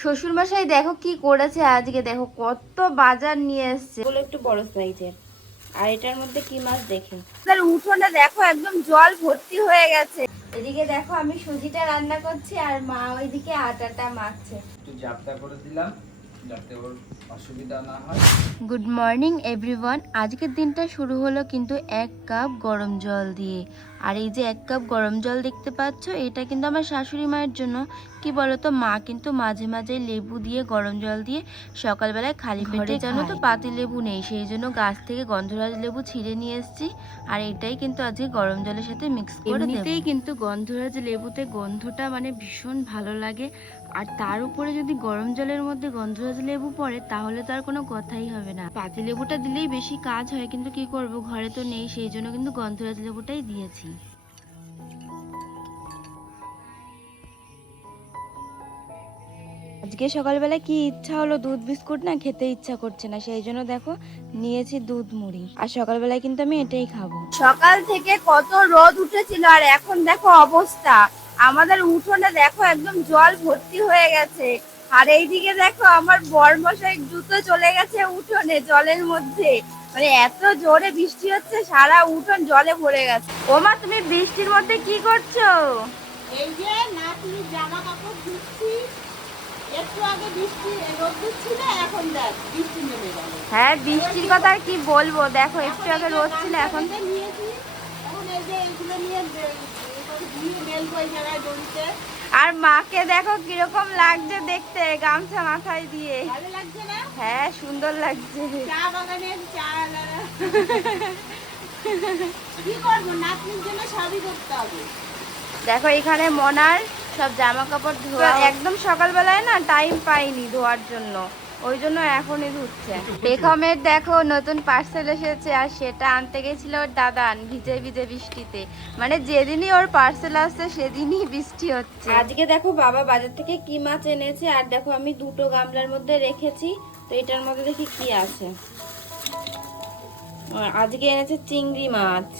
শ্বশুরমশাই দেখো কি করেছে আজকে দেখো কত বাজার নিয়ে এসছে। এগুলো একটু বড় সাইজের। আর এটার মধ্যে কি মাছ দেখে? তাহলে উঠোনটা দেখো একদম জল ভর্তি হয়ে গেছে। এদিকে দেখো আমি সুজিটা রান্না করছি আর মা ওইদিকে আটাটা মাখছে। একটু জাবদা করে দিলাম যাতে ওর অসুবিধা না হয়। গুড মর্নিং এভরিওয়ান আজকের দিনটা শুরু হলো কিন্তু এক কাপ গরম জল দিয়ে। আর এই যে এক কাপ গরম জল দেখতে পাচ্ছ এটা কিন্তু আমার শাশুড়ি মায়ের জন্য। কি বলতো মা কিন্তু মাঝে মাঝে লেবু দিয়ে গরম জল দিয়ে সকালবেলায় খালি পেটে জানো তো পাতি লেবু নেই সেই জন্য গাছ থেকে গন্ধরাজ লেবু ছিঁড়ে নিয়ে এসেছি। আর এটাই কিন্তু আজকে গরম জলের সাথে মিক্স করে এমনিতেই কিন্তু গন্ধরাজ লেবুতে গন্ধটা মানে ভীষণ ভালো লাগে। আর তার উপরে যদি গরম জলের মধ্যে গন্ধরাজ লেবু পড়ে তাহলে তো আর কোনো কথাই হবে না। পাতি লেবুটা দিলেই বেশি কাজ হয় কিন্তু কি করব? ঘরে তো নেই সেই জন্য কিন্তু গন্ধরাজ লেবুটাই দিয়েছি। আজকে সকালবেলা কি ইচ্ছা হলো দুধ বিস্কুট? না খেতে ইচ্ছা করছে না সেই জন্য দেখো নিয়েছি দুধ মুড়ি। আর সকালবেলায় কিন্তু আমি এটাই খাব। সকাল থেকে কত রোদ উঠেছিল আর এখন দেখো অবস্থা। আমাদের উঠোনে দেখো একদম জল ভর্তি হয়ে গেছে। আর এইদিকে দেখো আমার বরমশাই জুতো চলে গেছে উঠোনে জলের মধ্যে। মানে এত জোরে বৃষ্টি হচ্ছে সারা উঠোন জলে ভরে গেছে। ওমা তুমি বৃষ্টির মধ্যে কি করছ? এই যে নাতনির জামা কাপড় ধুচ্ছি। একটু আগে বৃষ্টি রোদ ছিল এখন দেখ বৃষ্টি নেমে গেল। হ্যাঁ বৃষ্টির কথা আর কি বলব? দেখো একটু আগে রোদ ছিল এখন নিয়েছি এই যে নিয়ে আর মাকে দেখো কীরকম লাগছে দেখতে গামছা মাথায় দিয়ে। হ্যাঁ সুন্দর লাগছে। চা বাগানে চা কি করব? নাতনির জন্য সবই করতে হবে। দেখো এখানে মনার সব জামা কাপড় ধোয়া একদম সকালবেলায় না টাইম পাইনি ধোয়ার জন্য। ওই জন্য এখনই ধুচ্ছে। বেগমের দেখো নতুন পার্সেল এসেছে আর সেটা আনতে গেছিল ওর দাদান ভিজে ভিজে বৃষ্টিতে। মানে যেদিনই ওর পার্সেল আসছে সেদিনই বৃষ্টি হচ্ছে। আজকে দেখো বাবা বাজার থেকে কি মাছ এনেছে আর দেখো আমি দুটো গামলার মধ্যে রেখেছি তো এটার মধ্যে দেখি কি আছে। আর আজকে এনেছে চিংড়ি মাছ।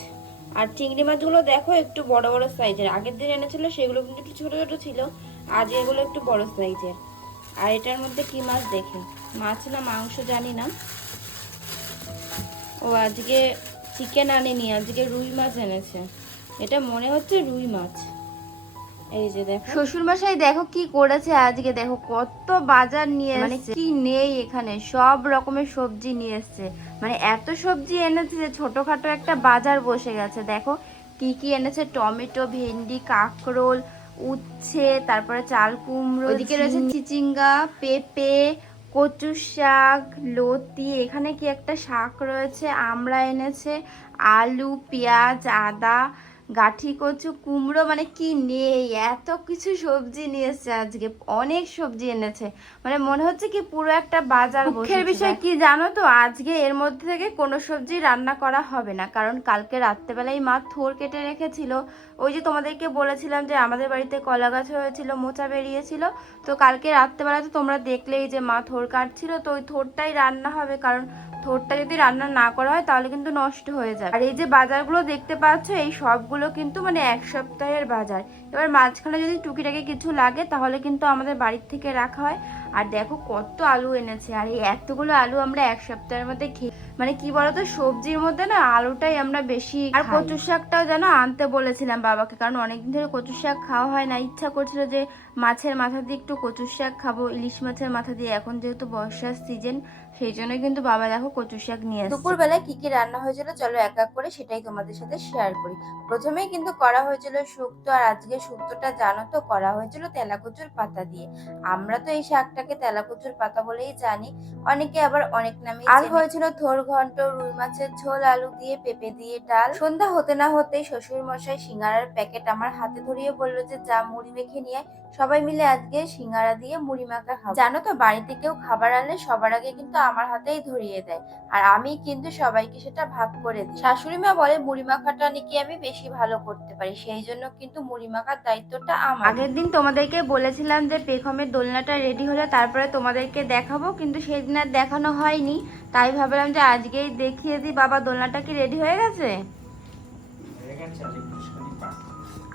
আর চিংড়ি মাছগুলো দেখো একটু বড় বড় সাইজের। আগের দিন এনেছিল, সেগুলো কিন্তু একটু ছোটো ছোটো ছিল, আজ এগুলো একটু বড় সাইজের। আর এটার মধ্যে কি মাছ দেখে? মাছ না মাংস জানি না। ও আজকে চিকেন আনেনি, আজকে রুই মাছ এনেছে। এটা মনে হচ্ছে রুই মাছ। এই যে দেখো। শ্বশুর মশাই দেখো কি করেছে আজকে দেখো কত বাজার নিয়ে মানে কি নেই এখানে সব রকমের সবজি নিয়ে এসছে। মানে এত সবজি এনেছে যে ছোটখাটো একটা বাজার বসে গেছে। দেখো কি কি এনেছে টমেটো ভেন্ডি কাঁকরোল উচ্ছে তারপরে চাল কুমড়ো ওদিকে রয়েছে চিচিঙ্গা পেঁপে কচু শাক লতি এখানে কি একটা শাক রয়েছে আমরা এনেছে আলু পেঁয়াজ আদা গাঠি কচু কুমড়ো মানে কি নেই? এত কিছু সবজি নিয়ে এসেছে আজকে। অনেক সবজি এনেছে। মানে মনে হচ্ছে কি পুরো একটা বাজার মুখের বিষয় কি জানো তো? আজকে এর মধ্যে থেকে কোনো সবজি রান্না করা হবে না। কারণ কালকে রাত্রেবেলায় মা থোর কেটে রেখেছিল। ওই যে তোমাদেরকে বলেছিলাম যে আমাদের বাড়িতে কলা গাছ হয়েছিল মোচা বেরিয়েছিল। তো কালকে রাত্রেবেলা তো তোমরা দেখলেই যে মা থোর কাটছিল। তো ওই থোরটাই রান্না হবে। কারণ থোরটা যদি রান্না না করা হয়, তাহলে কিন্তু নষ্ট হয়ে যায়। আর এই যে বাজারগুলো দেখতে পাচ্ছ, এই সবগুলো কিন্তু মানে এক সপ্তাহের বাজার। এবার মাঝখানে যদি টুকিটাকে কিছু লাগে, তাহলে কিন্তু আমাদের বাড়ির থেকে রাখা হয়। আর দেখো কত আলু এনেছে, আর এই এতগুলো আলু আমরা এক সপ্তাহের মধ্যে খেয়ে মানে কি বলতো সবজির মধ্যে না আলুটাই আমরা বেশি আর কচু শাকটাও যেন আনতে বলেছিলাম বাবাকে কারণ অনেকদিন ধরে কচু শাক খাওয়া হয় না। ইচ্ছা করছিল যে মাছের মাথা দিয়ে একটু কচু শাক খাব ইলিশ মাছের মাথা দিয়ে। এখন যেহেতু বর্ষার সিজন সেই জন্য কিন্তু বাবা দেখো কচু শাক নিয়ে এসেছে। দুপুরবেলায় কি কি রান্না হয়েছিল চলো এক এক করে সেটাই তোমাদের সাথে শেয়ার করি। প্রথমেই কিন্তু করা হয়েছিল শুক্তো আর আজকে শুক্তোটা জানো তো করা হয়েছিল তেলাকুচুর পাতা দিয়ে। আমরা তো এই শাকটাকে তেলাকুচুর পাতা বলেই জানি। অনেকে আবার অনেক নামে আর হয়েছিল থোর ঘন্ট, রুই মাছের ঝোল, আলু দিয়ে পেঁপে দিয়ে ডাল। সন্ধ্যা হতে না হতেই শ্বশুর মশাই সিঙ্গারার প্যাকেট আমার হাতে ধরিয়ে বলল যে, যা মুড়ি মেখে নিয়ে সবাই মিলে আজকে সিঙ্গারা দিয়ে মুড়ি মাখা খাব। জানো তো, বাড়িতে কেউ খাবার আনলে সবার আগে কিন্তু আমার হাতেই ধরিয়ে দেয়। আর আমি কিন্তু সবাইকে সেটা ভাগ করে দিই। শাশুড়ি মা বলে, মুড়ি মাখাটা নাকি আমি বেশি ভালো করতে পারি। সেই জন্য কিন্তু মুড়ি মাখার দায়িত্বটা আমার। আগের দিন তোমাদেরকে বলেছিলাম যে, পেখমের দোলনাটা রেডি হলে তারপরে তোমাদেরকে দেখাবো। কিন্তু সেদিন আর দেখানো হয়নি। তাই ভাবলাম যে আজকেই দেখিয়ে দিই বাবা দোলনাটা কি রেডি হয়ে গেছে?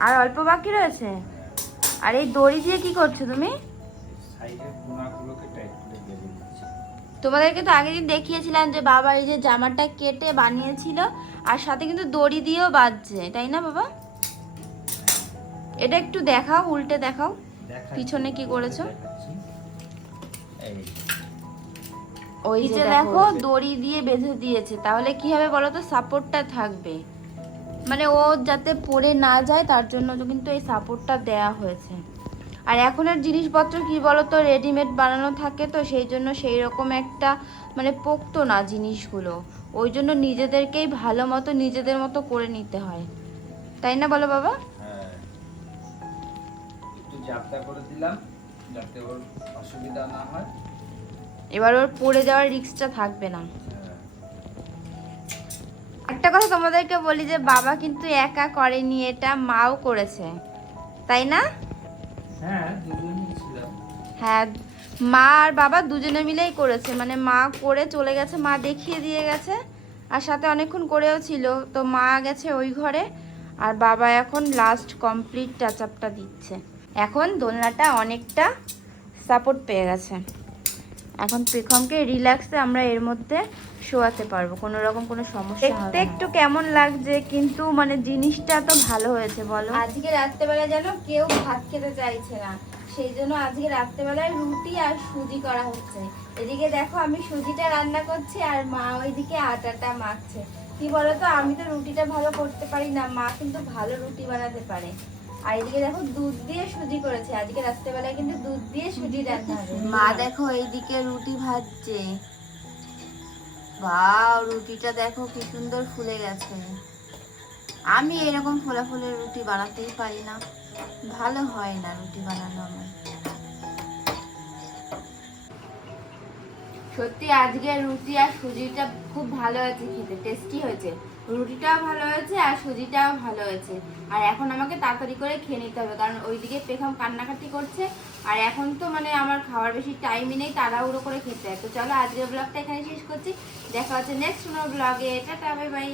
আর অল্প বাকি রয়েছে? আর এই দড়ি দিয়ে কি করছ তুমি? তোমাদেরকে তো আগের দিন দেখিয়েছিলাম যে বাবা এই যে জামাটা কেটে বানিয়েছিল আর সাথে কিন্তু দড়ি দিয়েও বাঁধছে তাই না বাবা? এটা একটু দেখাও উল্টে দেখাও। পিছনে কি করেছ? এই ওই যে দেখো। দড়ি দিয়ে বেঁধে দিয়েছে। তাহলে কি হবে বলো তো সাপোর্টটা থাকবে। মানে ও যাতে পড়ে না যায় তার জন্য তো কিন্তু এই সাপোর্টটা দেয়া হয়েছে। আর এখনের জিনিসপত্র কি বলো তো রেডিমেড বানানো থাকে তো সেই জন্য সেই রকম একটা মানে পোক্ত না জিনিসগুলো। ওই জন্য নিজেদেরকেই ভালো মতো নিজেদের মতো করে নিতে হয়। তাই না বলো বাবা? হ্যাঁ। একটু জাপটা করে দিলাম যাতে ওর অসুবিধা না হয়। এবার ওর পড়ে যাওয়ার রিস্কটা থাকবে না। একটা কথা তোমাদেরকে বলি যে বাবা কিন্তু একা করেনি এটা মাও করেছে। তাই না? হ্যাঁ হ্যাঁ মা আর বাবা দুজনে মিলেই করেছে। মানে মা করে চলে গেছে মা দেখিয়ে দিয়ে গেছে আর সাথে অনেকক্ষণ করেও ছিল। তো মা গেছে ওই ঘরে আর বাবা এখন লাস্ট কমপ্লিট টাচ আপটা দিচ্ছে। এখন দোলনাটা অনেকটা সাপোর্ট পেয়ে গেছে। এখন পেখমকে রিল্যাক্সে আমরা এর মধ্যে শোয়াতে পারব কোনো রকম কোনো সমস্যা দেখতে একটু কেমন লাগছে কিন্তু মানে জিনিসটা তো ভালো হয়েছে বলো। আজকে রাত্রেবেলা যেন কেউ ভাত খেতে চাইছে না সেই জন্য আজকে রাত্রেবেলায় রুটি আর সুজি করা হচ্ছে। এদিকে দেখো আমি সুজিটা রান্না করছি আর মা ওইদিকে আটাটা মাখছে। কি বলতো আমি তো রুটিটা ভালো করতে পারি না মা কিন্তু ভালো রুটি বানাতে পারে। আর এদিকে দেখো দুধ দিয়ে সুজি করেছে। আজকে রাত্রেবেলায় কিন্তু দুধ দিয়ে সুজি রান্না হবে। মা দেখো এইদিকে রুটি ভাজছে। বাও রুটিটা দেখো কি সুন্দর ফুলে গেছে। আমি এরকম ফোলা ফুলের রুটি বানাতেই পারি না। ভালো হয় না রুটি বানানো আমার। সত্যি আজকে রুটি আর সুজিটা খুব ভালো হয়েছে খেতে টেস্টি হয়েছে। রুটিটাও ভালো হয়েছে আর সুজিটাও ভালো হয়েছে। আর এখন আমাকে তাড়াতাড়ি করে খেয়ে নিতে হবে, কারণ ওইদিকে পেখাম কান্নাকাটি করছে। আর এখন তো মানে আমার খাওয়ার বেশি টাইমই নেই, তাড়াহুড়ো করে খেতে হয়। তো চলো আজকের ব্লগটা এখানে শেষ করছি। দেখা হচ্ছে নেক্সট কোনো ব্লগে এটা বাই বাই